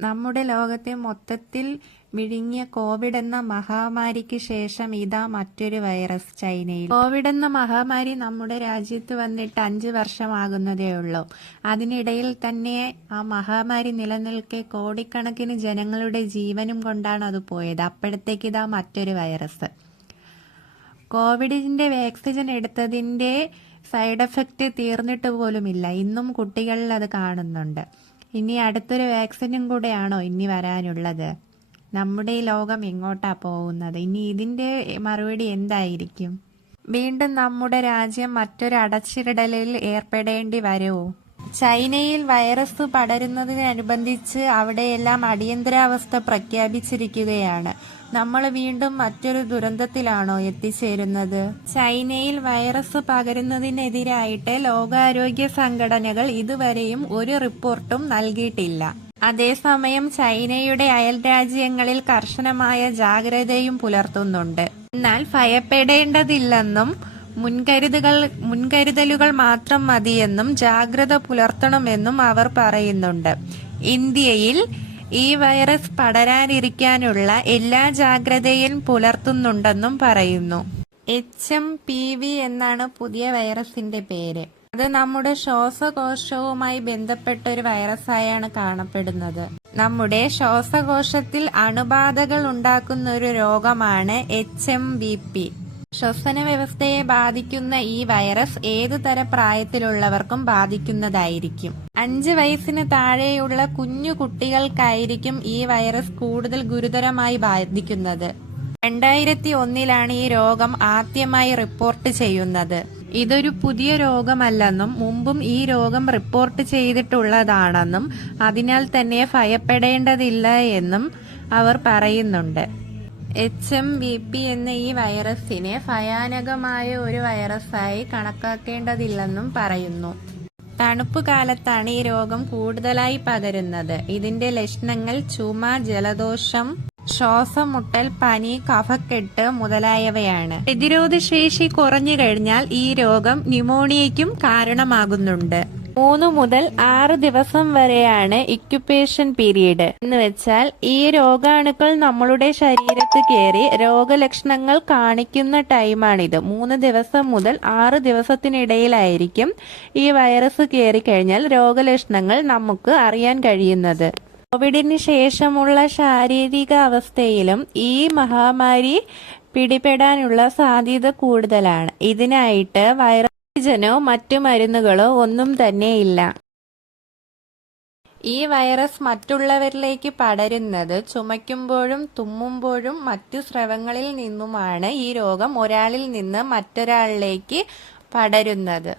നമ്മുടെ ലോകത്തെ മൊത്തത്തിൽ വിഴുങ്ങിയ കോവിഡ് എന്ന മഹാമാരിക്ക് ശേഷം ഇതാ മറ്റൊരു വൈറസ് ചൈനയിൽ. കോവിഡ് എന്ന മഹാമാരി നമ്മുടെ രാജ്യത്ത് വന്നിട്ട് അഞ്ച് വർഷമാകുന്നതേ ഉള്ളൂ. അതിനിടയിൽ തന്നെ ആ മഹാമാരി നിലനിൽക്കെ കോടിക്കണക്കിന് ജനങ്ങളുടെ ജീവനും കൊണ്ടാണ് അത് പോയത്. അപ്പോഴത്തേക്ക് ഇതാ മറ്റൊരു വൈറസ്. കോവിഡിന്റെ വാക്സിൻ എടുത്തതിന്റെ സൈഡ് എഫക്റ്റ് തീർന്നിട്ട് പോലുമില്ല. ഇന്നും കുട്ടികളിൽ അത് കാണുന്നുണ്ട്. ഇനി അടുത്തൊരു വാക്സിനും കൂടെയാണോ ഇനി വരാനുള്ളത്? നമ്മുടെ ഈ ലോകം എങ്ങോട്ടാ പോകുന്നത്? ഇനി ഇതിന്റെ മറുപടി എന്തായിരിക്കും? വീണ്ടും നമ്മുടെ രാജ്യം മറ്റൊരു അടച്ചിടലിൽ ഏർപ്പെടേണ്ടി വരുമോ? ചൈനയിൽ വൈറസ് പടരുന്നതിനനുബന്ധിച്ച് അവിടെയെല്ലാം അടിയന്തരാവസ്ഥ പ്രഖ്യാപിച്ചിരിക്കുകയാണ്. നമ്മൾ വീണ്ടും മറ്റൊരു ദുരന്തത്തിലാണോ എത്തിച്ചേരുന്നത്? ചൈനയിൽ വൈറസ് പകരുന്നതിനെതിരായിട്ട് ലോകാരോഗ്യ സംഘടനകൾ ഇതുവരെയും ഒരു റിപ്പോർട്ടും നൽകിയിട്ടില്ല. അതേസമയം ചൈനയുടെ അയൽ രാജ്യങ്ങളിൽ കർശനമായ ജാഗ്രതയും പുലർത്തുന്നുണ്ട്. എന്നാൽ ഭയപ്പെടേണ്ടതില്ലെന്നും മുൻകരുതുകൾ മുൻകരുതലുകൾ മാത്രം മതിയെന്നും ജാഗ്രത പുലർത്തണമെന്നും അവർ പറയുന്നുണ്ട്. ഇന്ത്യയിൽ ഈ വൈറസ് പടരാനിരിക്കാനുള്ള എല്ലാ ജാഗ്രതയും പുലർത്തുന്നുണ്ടെന്നും പറയുന്നു. എച്ച് എം പി വി എന്നാണ് പുതിയ വൈറസിന്റെ പേര്. അത് നമ്മുടെ ശ്വാസകോശവുമായി ബന്ധപ്പെട്ട ഒരു വൈറസായാണ് കാണപ്പെടുന്നത്. നമ്മുടെ ശ്വാസകോശത്തിൽ അണുബാധകൾ ഉണ്ടാക്കുന്ന ഒരു രോഗമാണ് എച്ച് എം ബി പി ശ്വസന വ്യവസ്ഥയെ ബാധിക്കുന്ന ഈ വൈറസ് ഏതു തര പ്രായത്തിലുള്ളവർക്കും ബാധിക്കുന്നതായിരിക്കും. അഞ്ച് വയസ്സിന് താഴെയുള്ള കുഞ്ഞു കുട്ടികൾക്കായിരിക്കും ഈ വൈറസ് കൂടുതൽ ഗുരുതരമായി ബാധിക്കുന്നത്. രണ്ടായിരത്തി ഒന്നിലാണ് ഈ രോഗം ആദ്യമായി റിപ്പോർട്ട് ചെയ്യുന്നത്. ഇതൊരു പുതിയ രോഗമല്ലെന്നും മുമ്പും ഈ രോഗം റിപ്പോർട്ട് ചെയ്തിട്ടുള്ളതാണെന്നും അതിനാൽ തന്നെ ഭയപ്പെടേണ്ടതില്ല എന്നും അവർ പറയുന്നുണ്ട്. എച്ച് എം വി പി എന്ന ഈ വൈറസിനെ ഭയാനകമായ ഒരു വൈറസായി കണക്കാക്കേണ്ടതില്ലെന്നും പറയുന്നു. തണുപ്പ് കാലത്താണ് ഈ രോഗം കൂടുതലായി പകരുന്നത്. ഇതിന്റെ ലക്ഷണങ്ങൾ ചുമ ജലദോഷം ശ്വാസമുട്ടൽ പനി കഫക്കെട്ട് മുതലായവയാണ്. പ്രതിരോധശേഷി കുറഞ്ഞു കഴിഞ്ഞാൽ ഈ രോഗം ന്യൂമോണിയയ്ക്കും കാരണമാകുന്നുണ്ട്. മൂന്ന് മുതൽ ആറ് ദിവസം വരെയാണ് ഇക്യുപേഷൻ പീരീഡ്. എന്ന് വെച്ചാൽ ഈ രോഗാണുക്കൾ നമ്മളുടെ ശരീരത്ത് കയറി രോഗലക്ഷണങ്ങൾ കാണിക്കുന്ന ടൈമാണിത്. മൂന്ന് ദിവസം മുതൽ ആറ് ദിവസത്തിനിടയിലായിരിക്കും ഈ വൈറസ് കയറി കഴിഞ്ഞാൽ രോഗലക്ഷണങ്ങൾ നമുക്ക് അറിയാൻ കഴിയുന്നത്. കോവിഡിന് ശേഷമുള്ള ശാരീരിക അവസ്ഥയിലും ഈ മഹാമാരി പിടിപെടാനുള്ള സാധ്യത കൂടുതലാണ്. ഇതിനായിട്ട് വൈറസ് ഓക്സിജനോ മറ്റു മരുന്നുകളോ ഒന്നും തന്നെ ഇല്ല ഈ വൈറസ് മറ്റുള്ളവരിലേക്ക് പടരുന്നത് ചുമയ്ക്കുമ്പോഴും തുമ്മുമ്പോഴും മറ്റു സ്രവങ്ങളിൽ നിന്നുമാണ് ഈ രോഗം ഒരാളിൽ നിന്ന് മറ്റൊരാളിലേക്ക് പടരുന്നത്.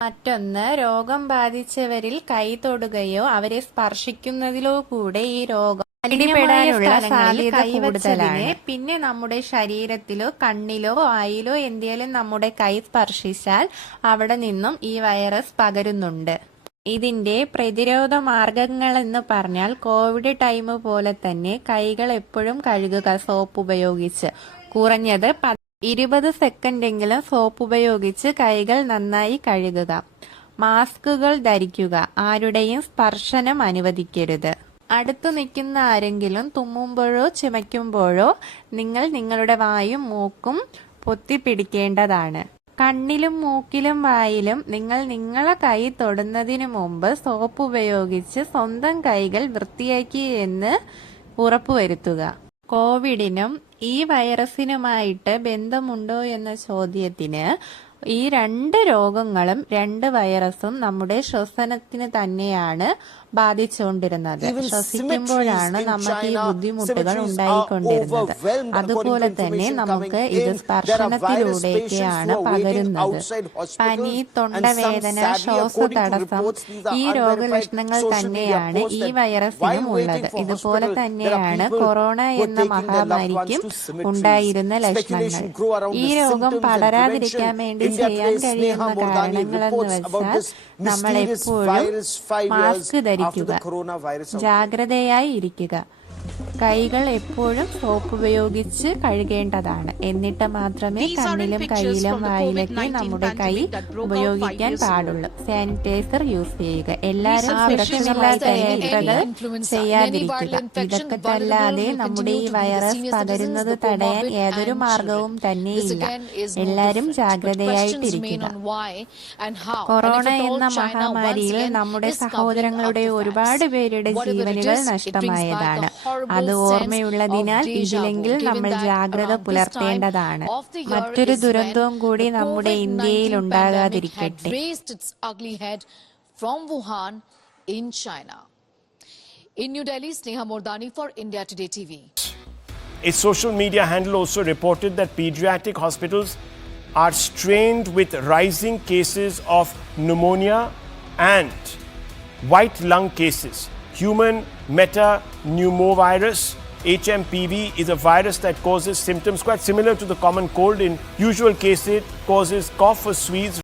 മറ്റൊന്ന് രോഗം ബാധിച്ചവരിൽ കൈ തൊടുകയോ അവരെ സ്പർശിക്കുന്നതിലോ കൂടെ ഈ രോഗം പിടിപെടാനുള്ള സാധ്യത കൂടുതലാണ്. പിന്നെ നമ്മുടെ ശരീരത്തിലോ കണ്ണിലോ വായിലോ എന്തെങ്കിലും നമ്മുടെ കൈ സ്പർശിച്ചാൽ അവിടെ നിന്നും ഈ വൈറസ് പകരുന്നുണ്ട്. ഇതിന്റെ പ്രതിരോധ മാർഗങ്ങൾ എന്ന് പറഞ്ഞാൽ കോവിഡ് ടൈം പോലെ തന്നെ കൈകൾ എപ്പോഴും കഴുകുക സോപ്പ് ഉപയോഗിച്ച്. കുറഞ്ഞത് ഇരുപത് സെക്കൻഡെങ്കിലും സോപ്പ് ഉപയോഗിച്ച് കൈകൾ നന്നായി കഴുകുക. മാസ്കുകൾ ധരിക്കുക. ആരുടെയും സ്പർശനം അനുവദിക്കരുത്. അടുത്തു നിൽക്കുന്ന ആരെങ്കിലും തുമ്മുമ്പോഴോ ചുമയ്ക്കുമ്പോഴോ നിങ്ങൾ നിങ്ങളുടെ വായും മൂക്കും പൊത്തിപ്പിടിക്കേണ്ടതാണ്. കണ്ണിലും മൂക്കിലും വായിലും നിങ്ങൾ നിങ്ങളെ കൈ തൊടുന്നതിനു മുമ്പ് സോപ്പ് ഉപയോഗിച്ച് സ്വന്തം കൈകൾ വൃത്തിയാക്കി എന്ന് ഉറപ്പുവരുത്തുക. കോവിഡിനും ഈ വൈറസിനുമായിട്ട് ബന്ധമുണ്ടോ എന്ന ചോദ്യത്തിന് ഈ രണ്ട് രോഗങ്ങളും രണ്ട് വൈറസും നമ്മുടെ ശ്വസനത്തിന് തന്നെയാണ് ബാധിച്ചുകൊണ്ടിരുന്നത്. ശ്വസിക്കുമ്പോഴാണ് നമുക്ക് ഈ ബുദ്ധിമുട്ടുകൾ ഉണ്ടായിക്കൊണ്ടിരുന്നത്. അതുപോലെ തന്നെ നമുക്ക് ഇത് സ്പർശനത്തിലൂടെയൊക്കെയാണ് പകരുന്നത്. പനി തൊണ്ടവേദന ശ്വാസതടസ്സം ഈ രോഗലക്ഷണങ്ങൾ തന്നെയാണ് ഈ വൈറസിനും ഉള്ളത്. ഇതുപോലെ തന്നെയാണ് കൊറോണ എന്ന മഹാമാരിക്കും ഉണ്ടായിരുന്ന ലക്ഷണങ്ങൾ. ഈ രോഗം പടരാതിരിക്കാൻ വേണ്ടി ചെയ്യാൻ കഴിയുന്ന കാരണങ്ങളെന്ന് വെച്ചാൽ നമ്മളെപ്പോഴും മാസ്ക് ധരിക്കുക. ജാഗ്രതയായി ഇരിക്കുക. കൈകൾ എപ്പോഴും സോപ്പ് ഉപയോഗിച്ച് കഴുകേണ്ടതാണ്. എന്നിട്ട് മാത്രമേ കണ്ണിലും കയ്യിലും വായിലൊക്കെ നമ്മുടെ കൈ ഉപയോഗിക്കാൻ പാടുള്ളൂ. സാനിറ്റൈസർ യൂസ് ചെയ്യുക. എല്ലാവരും ആ പ്രശ്നമില്ലാത്ത ചെയ്യാതിരിക്കുക. ഇതൊക്കെ തല്ലാതെ നമ്മുടെ ഈ വൈറസ് പകരുന്നത് തടയാൻ ഏതൊരു മാർഗവും തന്നെയില്ല. എല്ലാരും ജാഗ്രതയായിട്ടിരിക്കുക. കൊറോണ എന്ന മഹാമാരിയിൽ നമ്മുടെ സഹോദരങ്ങളുടെ ഒരുപാട് പേരുടെ ജീവനുകൾ നഷ്ടമായതാണ്. അത് അത് ഓർമ്മയുള്ളതിനാൽ ഇതിലെങ്കിൽ നമ്മൾ ജാഗ്രത പുലർത്തേണ്ടതാണ് മറ്റൊരു ദുരന്തവും കൂടി നമ്മുടെ ഇന്ത്യയിൽ ഉണ്ടാകാതിരിക്കട്ടെ raised its ugly head from Wuhan in China. In New Delhi, Sneha Mordani for India Today TV. A social media handle also reported that pediatric hospitals are strained with rising cases of pneumonia and white lung cases. Human metapneumovirus HMPV is a virus that causes symptoms quite similar to the common cold. In usual cases, it causes cough or sneeze.